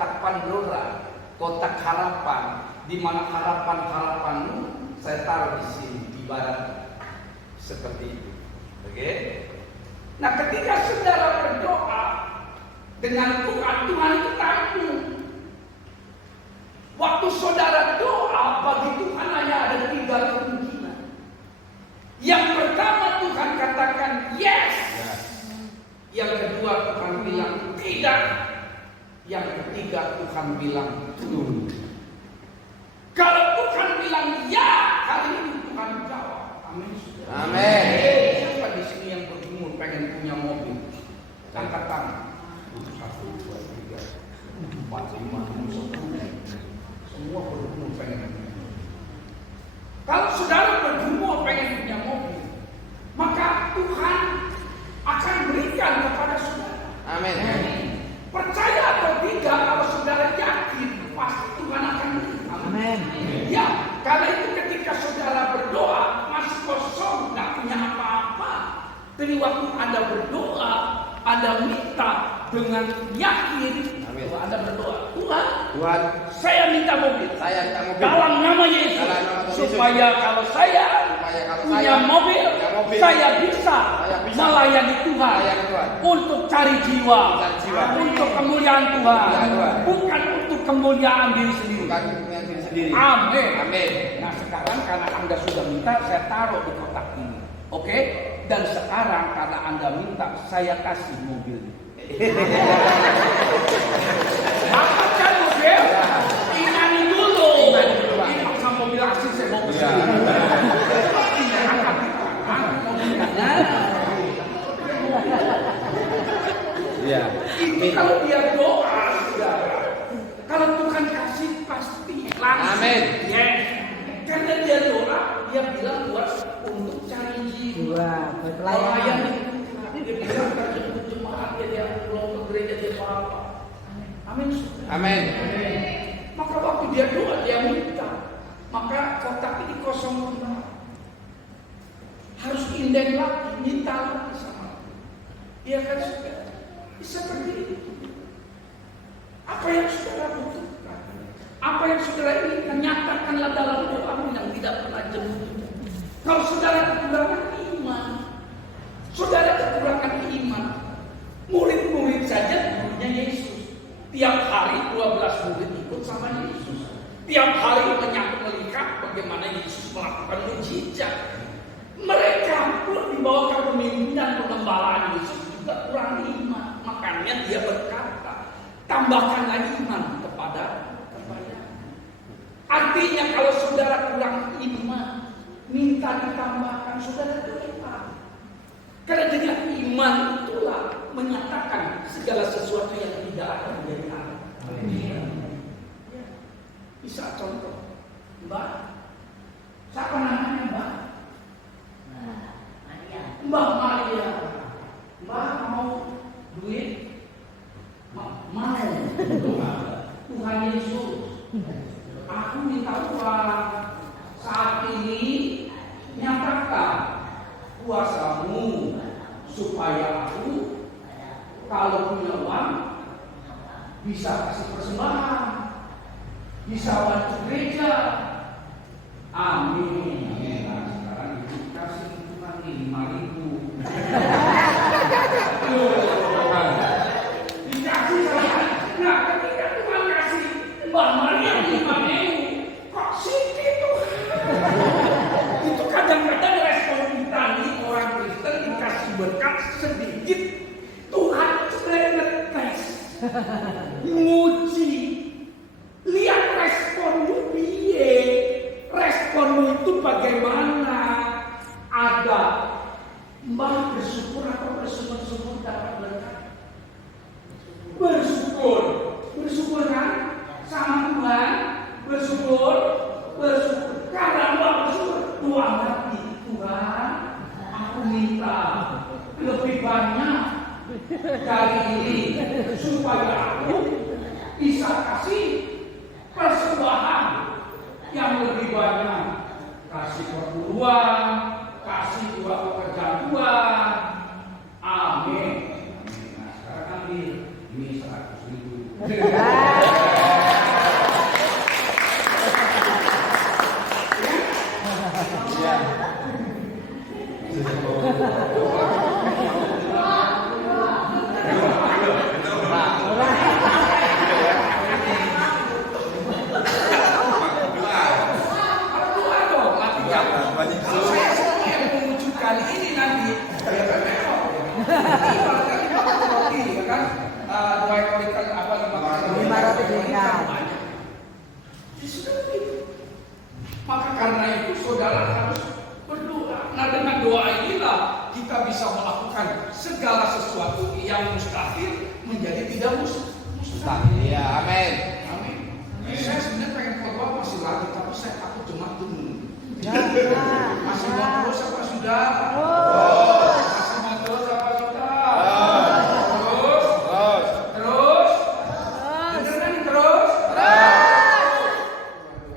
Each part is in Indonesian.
kotak Pandora, kotak harapan, di mana harapan-harapanmu saya taruh di sini, ibarat seperti itu. Oke? Nah, ketika saudara berdoa dengan Tuhan, Tuhan itu tahu. Waktu saudara doa, bagi Tuhan hanya ada 3 kemungkinan. Yang pertama Tuhan katakan yes. Yang kedua Tuhan bilang tidak. Yang ketiga Tuhan bilang tunggu. Kalau Tuhan bilang ya, kali ini Tuhan jawab. Amin. Amin. Siapa di sini yang bergumul pengen punya mobil? Angkat tangan. 1, 2, 3, 4, 5, 6, 10. Semua bergumul pengen punya mobil. Kalau saudara bergumul pengen punya mobil, maka Tuhan akan berikan kepada saudara. Amin. Percaya atau tidak, kalau saudara yakin, pasti Tuhan akan berikan. Amin. Ya, karena itu ketika saudara berdoa masih kosong, nggak punya apa-apa. Tapi waktu Anda berdoa, Anda minta dengan yakin. Amin. Anda berdoa, Tuhan, Tuhan, saya minta mobil. saya minta mobil. Dalam nama Yesus. Dalam nama Yesus. Supaya kalau saya punya mobil, saya bisa melayani Tuhan. Untuk cari jiwa. Untuk kemuliaan Tuhan. Bukan untuk kemuliaan diri sendiri. Amin. Amin. Nah, sekarang karena Anda sudah minta, saya taruh di kotak ini. Oke? Dan sekarang karena Anda minta, saya kasih mobil. Dapatkan mobil? Imani dulu. Ini sama mobil asli saya mau kesini. Iya. Itu kalau dia doa, saudara. Kalau Tuhan kasih pasti langsung. Amin. Yes. Karena dia doa, dia bilang buat untuk cari jiwa. Melayani. Dia bilang jemput jemaat, dia pulang ke gereja, dia apa? Amin. Amin. Maka waktu dia doa, dia minta. Maka kotak ini kosong kembali. Harus indeng lagi, minta lagi sama. Dia kan sudah seperti itu. Apa yang saudara butuhkan, apa yang saudara inginkan, nyatakanlah dalam doamu yang tidak pernah jemu. Kalau saudara kekurangan iman, saudara kekurangan iman, murid-murid saja gurunya Yesus. Tiap hari 12 murid ikut sama Yesus. Tiap hari melihat bagaimana Yesus melakukan mujizat. Mereka pun di bawah kepemimpinan pengembalaan Yesus juga kurang iman. Makanya dia berkata, tambahkanlah iman kepada. Artinya kalau saudara kurang iman, minta ditambahkan, saudara doa. Karena dengan iman itulah menyatakan segala sesuatu yang tidak akan menjadi ada. Bisa contoh, Mbak, siapa namanya Mbak? Mbak Maria. Mbak mau duit? Mau. Tuhan Yesus, aku minta uang. Saat ini nyatakan kuasamu supaya aku kalau punya uang bisa kasih persembahan, bisa bantu gereja. Amin. Nah, sekarang dikasih Tuhan 5.000. Dikasih sama. Nah, ketika Tuhan kasih Mbak Maria 5.000, kok sedikit Tuhan? Itu kadang-kadang respon kita nih orang Kristen dikasih berkat sedikit, Tuhan sebenarnya ngetes, nguji. Lihat responmu piye. Responmu itu bagaimana? Ada Mbak bersyukur atau bersyukur dapat berkat? Bersyukur. Bersyukur kan? Sama Tuhan. Bersyukur. Karena Mbak bersyukur, Tuhan hati. Tuhan, aku minta lebih banyak dari ini supaya aku bisa kasih persembahan yang lebih banyak, kasih perpuluhan, kasih dua pekerjaan Tuhan. Amin. Nah, sekarang ambil ini 100.000. karena itu saudara harus berdoa. Nah, dengan doa inilah kita bisa melakukan segala sesuatu yang mustahil menjadi tidak mustahil. Iya, amin. Amin. Saya sebenarnya pengen khotbah masih lagi, tapi saya takut jemaat tunggu. Masih mau terus apa sudah? Masih mau terus apa sudah? Terus. Dengar kan terus?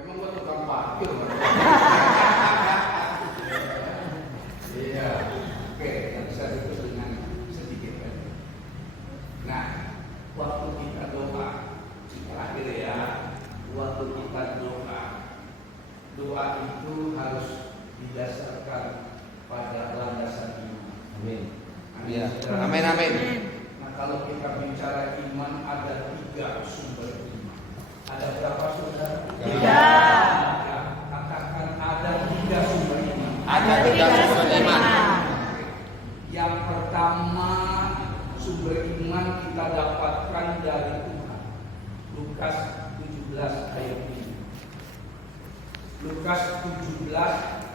Emang gua tukang parkir. Iya. Oke, kita bisa terus dengan sedikit kan. Nah, waktu kita doa, terakhir ya, waktu kita doa itu harus didasarkan pada landasan iman. Amin. Amin. Iya. Amin, amin. Nah, kalau kita bicara iman, ada 3 sumber iman. Ada berapa saudara? 3. Katakan ada 3 sumber iman. Ada 3 sumber iman. Yang pertama, sumber iman kita dapatkan dari Tuhan. Lukas 17 ayat 5. Lukas 17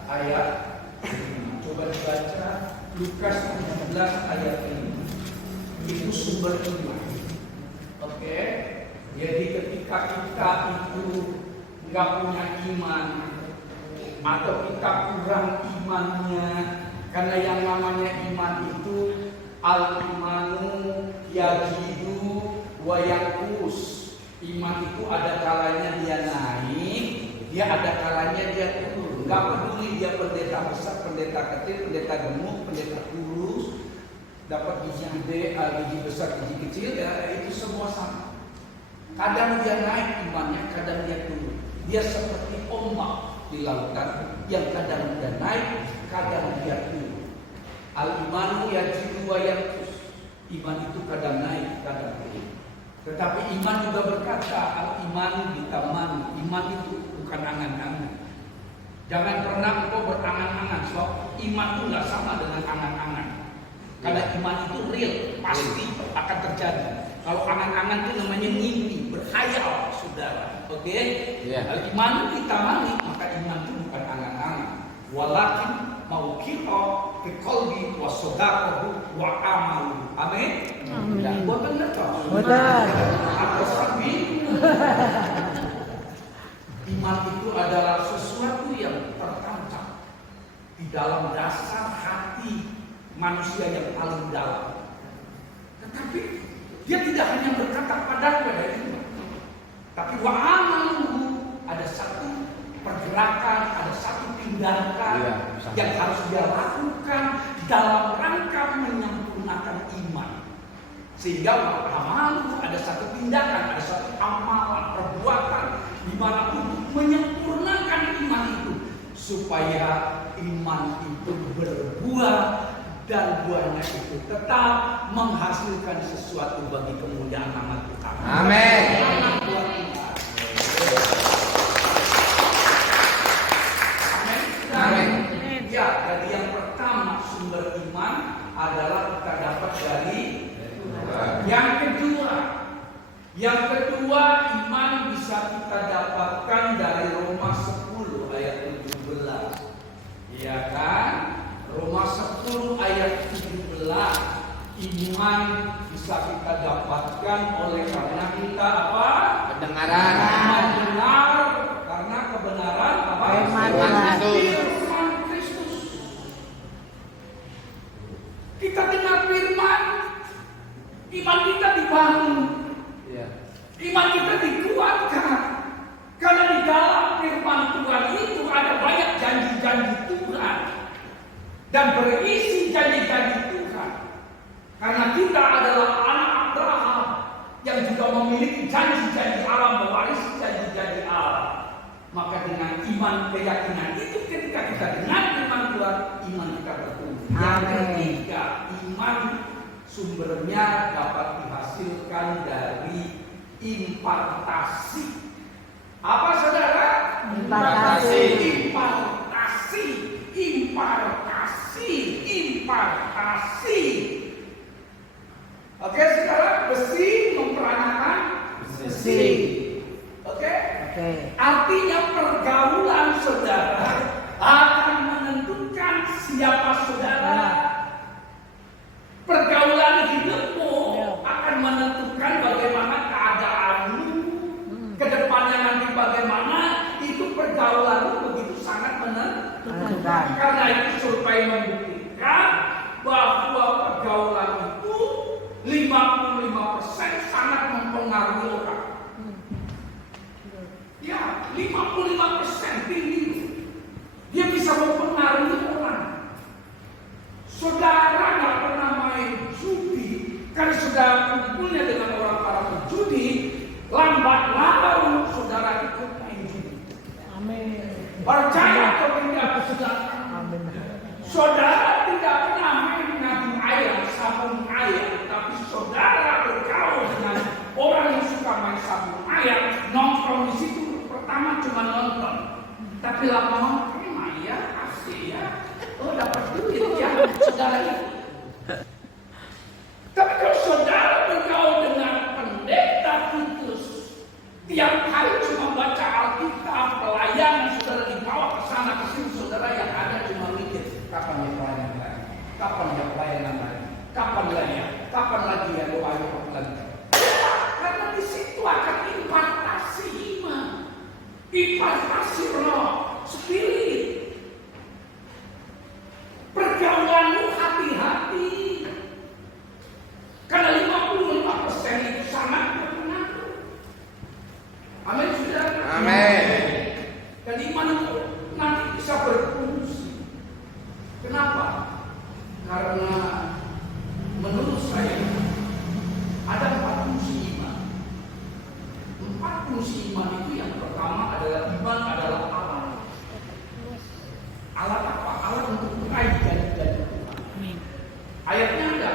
ayat 5. Coba dibaca Lukas 17 ayat 5. Itu sumber iman. Oke. Jadi ketika kita itu nggak punya iman atau kita kurang imannya, karena yang namanya iman itu al-imanu yazidu wa yanqus. Iman itu ada kalanya dia naik, dia ada kalanya dia turun. Gak peduli dia pendeta besar, pendeta kecil, pendeta gemuk, pendeta kurus, dapat gizi gede, gizi besar, gizi kecil, ya itu semua sama. Kadang dia naik imannya, kadang dia turun. Dia seperti ombak di lautan yang kadang dia naik, kadang dia turun. Al-imanu yazidu wa yanqus. Iman itu kadang naik, kadang turun. Tetapi iman juga berkata, al-iman ditamani. Iman itu bukan angan-angan. Jangan pernah engkau berangan-angan. So, iman itu nggak sama dengan angan-angan. Karena iman itu real, pasti akan terjadi. Kalau angan-angan itu namanya mimpi, berkhayal, saudara. Oke? Al-iman ditamani, maka iman itu bukan angan-angan. Walakin mauqiro fi qalbi wa sadaqahu wa amalu. Amin. Amin. Buat benar toh? Benar. Atau sabi. Iman itu adalah sesuatu yang tertancap di dalam dasar hati manusia yang paling dalam. Tetapi dia tidak hanya berkata padaku ada iman, tapi wa amalu, ada satu pergerakan, ada satu tindakan yang harus dia lakukan dalam rangka menyempurnakan iman. Sehingga amal ada satu tindakan, ada satu amalan, perbuatan di mana untuk menyempurnakan iman itu supaya iman itu berbuah dan buahnya itu tetap menghasilkan sesuatu bagi kemuliaan nama Tuhan. Amin. Amin. Ya, jadi yang pertama sumber iman adalah kita dapat dari Yang kedua iman bisa kita dapatkan dari Roma 10 ayat 17. Iya kan? Roma 10 ayat 17. Iman bisa kita dapatkan oleh karena kita apa? Pendengaran. Mendengar karena kebenaran apa? Firman Kristus. Kita dengar firman, iman kita dibangun. Iman kita dikuatkan. Karena di dalam firman Tuhan itu ada banyak janji-janji Tuhan dan berisi janji-janji Tuhan. Karena kita adalah anak Abraham yang juga memiliki janji-janji Allah, mewarisi janji-janji Allah. Maka dengan iman keyakinan itu ketika kita dengar firman Tuhan, iman kita bertumbuh. Yang ketiga, iman sumbernya dapat dihasilkan dari impartasi. Apa saudara? Impartasi. Oke, sekarang besi memperanakan besi. Oke? Oke. Artinya pergaulan saudara akan menentukan siapa saudara. Pergaulan hidupmu akan menentukan bagaimana keadaanmu ke depannya nanti bagaimana. Itu pergaulanmu begitu sangat menentukan. Karena itu survei membuktikan bahwa pergaulan itu 55% sangat mempengaruhi orang. Ya, 55% tinggi. Dia bisa mempengaruhi orang. Saudara nggak pernah main judi, kan saudara kumpulnya dengan orang para penjudi, lambat laun saudara ikut main judi. Amin. Percaya atau tidak saudara? Amin. Saudara tidak pernah main ngadu ayam, sabung ayam, tapi saudara bergaul dengan orang yang suka main sabung ayam, nongkrong di situ. Pertama cuma nonton, tapi lama-lama ya asli ya, oh dapat duit ya saudara itu. Tapi kalau saudara bergaul dengan pendeta Titus, tiap hari cuma baca Alkitab, pelayanan saudara dibawa ke sana ke sini, saudara yang ada cuma mikir kapan ya pelayanan lagi, kapan ya pelayanan lagi, kapan lagi ya doa lagi. Karena di situ akan impartasi iman. Impartasi roh, spirit. Pergaulanmu hati-hati. Karena 55% itu sangat berpengaruh. Amin sudah. Amin. Dan iman itu nanti bisa berfungsi. Kenapa? Karena menurut saya ada 4 fungsi iman. 4 fungsi iman itu yang pertama adalah iman adalah alat. Alat apa? Alat untuk meraih janji-janji Tuhan. Ayatnya ada.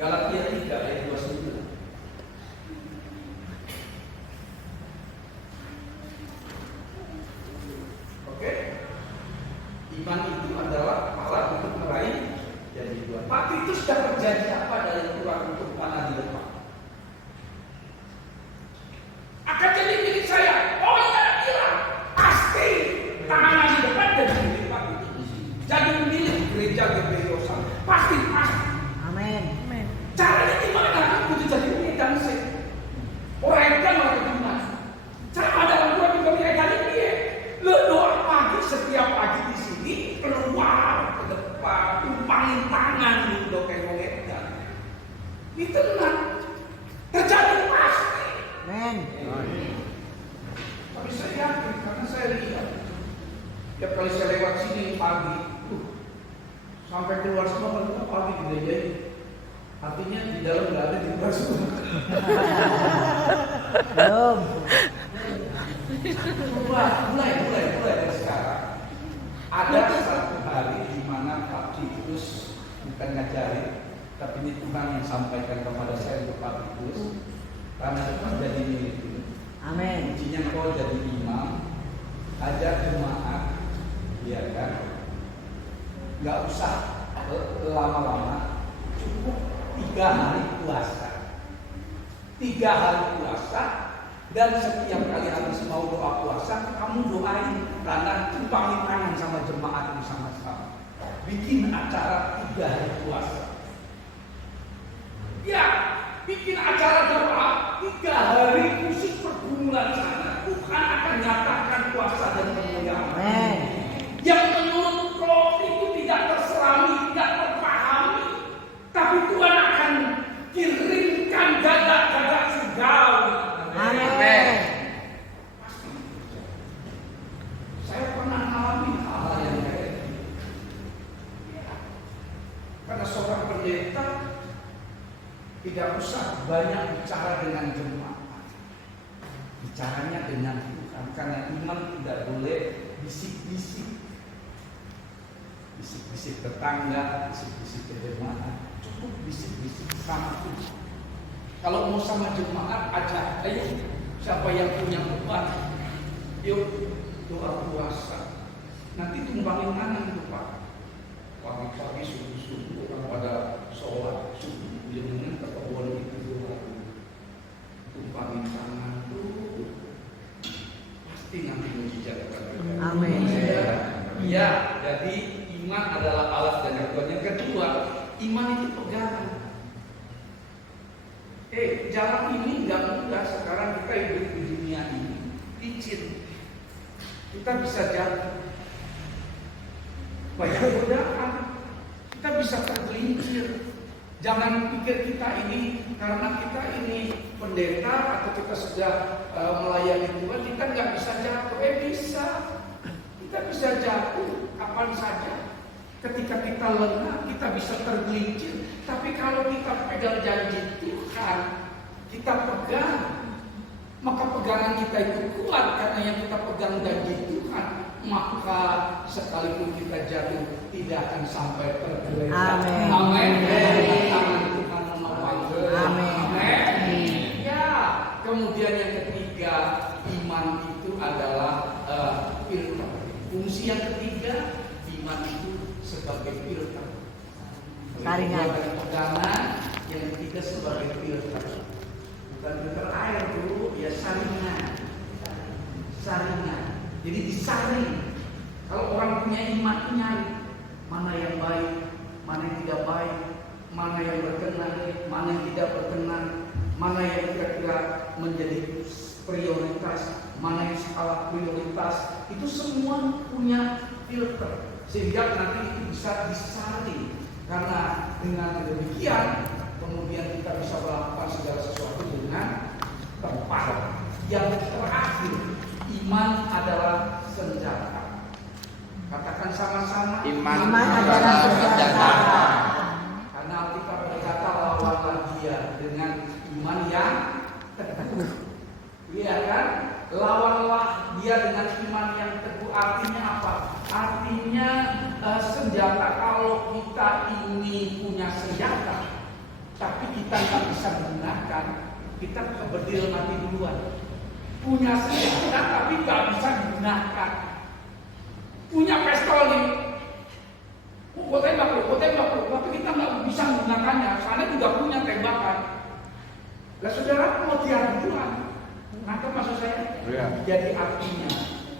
Galatia 3 ayat 29. Oke? Iman itu adalah alat untuk meraih janji Tuhan. Pak itu sudah berjanji apa dari Tuhan untuk panah di depan? Akan jadi milik saya. Oh iya, bilang pasti tangan di depan jadi milik Pak itu. Jadi milik gereja GBI pasti. Amin. Caranya gimana? Itu jadi milik dan sih. Orang kan orang gimana? Cara ada orang tua juga milik dari dia. Lo doa pagi setiap pagi di sini keluar ke depan, tumpangin tangan gitu kayak ngomongin. Itu benar. Terjadi pasti. Amin. Tapi saya yakin karena saya lihat tiap kali saya lewat sini pagi, sampai keluar semua kalau pagi di gereja ini. Artinya di dalam nggak ada, di luar semua. Belum. mulai dari sekarang. Ada satu hari di mana Pak Titus bukan ngajarin, tapi ini Tuhan yang sampaikan kepada saya untuk Pak Titus. Karena Tuhan jadi milik ini. Amin. Kuncinya kau jadi imam, ajak jemaat, ya kan? Nggak usah lama-lama, cukup 3 hari puasa. 3 hari puasa, dan setiap kali habis mau doa puasa, kamu doain karena tumpangin tangan sama jemaat ini sama-sama. Bikin acara 3 hari puasa. Ya, bikin acara doa 3 hari musik pergumulan sana. Tuhan akan nyatakan kuasa dan kemuliaan. Yang menurut roh itu tidak terserami, tidak terpahami, tapi Tuhan akan kirimkan jagat-jagat surgawi. Amin. Saya pernah alami hal yang kayak ini. Karena seorang pendeta tidak usah banyak bicara dengan jemaat, bicaranya dengan Tuhan. Karena iman tidak boleh bisik-bisik, bisik-bisik tetangga, bisik-bisik ke jemaat. Cukup bisik-bisik sama Tuhan. Kalau mau sama jemaat, ajak, ayo siapa yang punya beban, yuk doa puasa. Nanti tumpangin tangan itu Pak. Pagi-pagi subuh-subuh orang pada sholat subuh, dengan ketahuan itu doa. Tumpangin tangan tuh. Jalan ini nggak mudah. Sekarang kita hidup di dunia ini licin. Kita bisa jatuh, banyak godaan, kita bisa tergelincir. Jangan pikir kita ini karena kita ini pendeta atau kita sudah melayani Tuhan, kita nggak bisa jatuh. Bisa, kita bisa jatuh kapan saja. Ketika kita lengah, kita bisa tergelincir. Tapi kalau kita pegang janji Tuhan, kita pegang, maka pegangan kita itu kuat karena yang kita pegang janji Tuhan. Maka sekalipun kita jatuh, tidak akan sampai tergeletak. Amin. Amin. Tangan Tuhan menopang. Amin. Ya. Kemudian yang ketiga, iman itu adalah filter. Fungsi yang ketiga, iman itu sebagai filter. Saringan. Pegangan, yang ketiga sebagai filter. Bukan filter air dulu, ya saringan. Saringan. Jadi disaring. Kalau orang punya iman itu nyari mana yang baik, mana yang tidak baik, mana yang berkenan, mana yang tidak berkenan, mana yang kira-kira menjadi prioritas, mana yang skala prioritas. Itu semua punya filter sehingga nanti itu bisa disaring. Karena dengan demikian kemudian kita bisa melakukan segala sesuatu dengan tepat. Yang terakhir, iman adalah senjata. Katakan sama-sama, Iman adalah senjata. Karena kita berkata lawanlah dia dengan iman yang teguh. Iya kan? Lawanlah dia dengan iman yang teguh. Artinya apa? Artinya senjata. Kalau kita ini punya senjata, tapi kita nggak bisa menggunakan, kita berdiri mati duluan. Punya senjata tapi nggak bisa digunakan. Punya pistol nih, gue tembak lu, tapi kita nggak bisa menggunakannya. Sana juga punya tembakan. Lah saudara mau tiada duluan. Nangkep maksud saya? Iya. Jadi artinya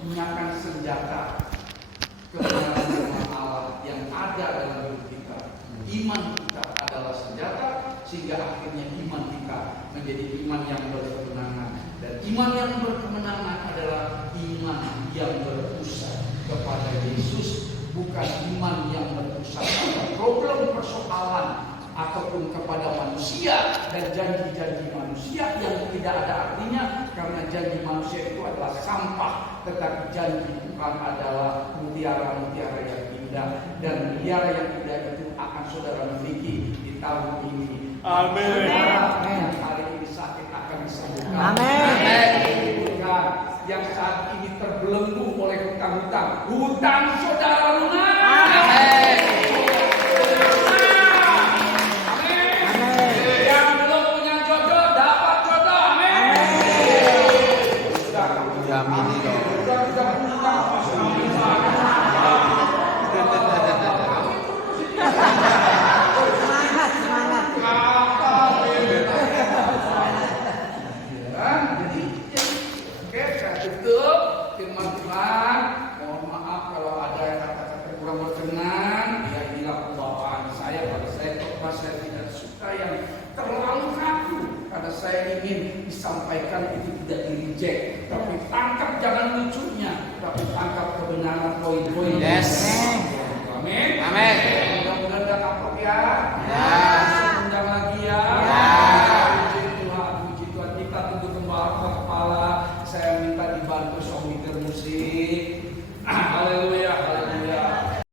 gunakan senjata kebenaran firman Allah yang ada dalam hidup kita. Iman kita adalah senjata sehingga akhirnya iman kita menjadi iman yang berkemenangan. Dan iman yang berkemenangan adalah iman yang berpusat kepada Yesus, bukan iman yang berpusat pada problem persoalan ataupun kepada manusia dan janji-janji manusia yang tidak ada artinya, karena janji manusia itu adalah sampah, tetapi janji Tuhan adalah mutiara-mutiara yang indah, dan mutiara yang indah itu akan saudara miliki di tahun ini. Amin. Yang hari ini sakit akan disembuhkan. Amin. Yang saat ini terbelenggu oleh hutang-hutang, hutang saudara lunas. Amin. Yang belum punya jodoh dapat jodoh. Amin. Jamini dong. Semangat. Jadi, oke, saya tutup firman Tuhan. Mohon maaf kalau ada kata-kata kurang berkenan. Ya, inilah pembawaan saya. Pada saya khotbah saya tidak suka yang terlalu kaku. Karena saya ingin disampaikan itu tidak di-reject. Tapi tangkap jangan lucunya, tapi tangkap kebenaran poin-poin. Yes. Amin. Amin. Mudah-mudahan udah kapok ya. Ya. Undang lagi ya. Ya. Puji Tuhan, kita tunggu kembali ke kepala. Saya minta dibantu suami musik.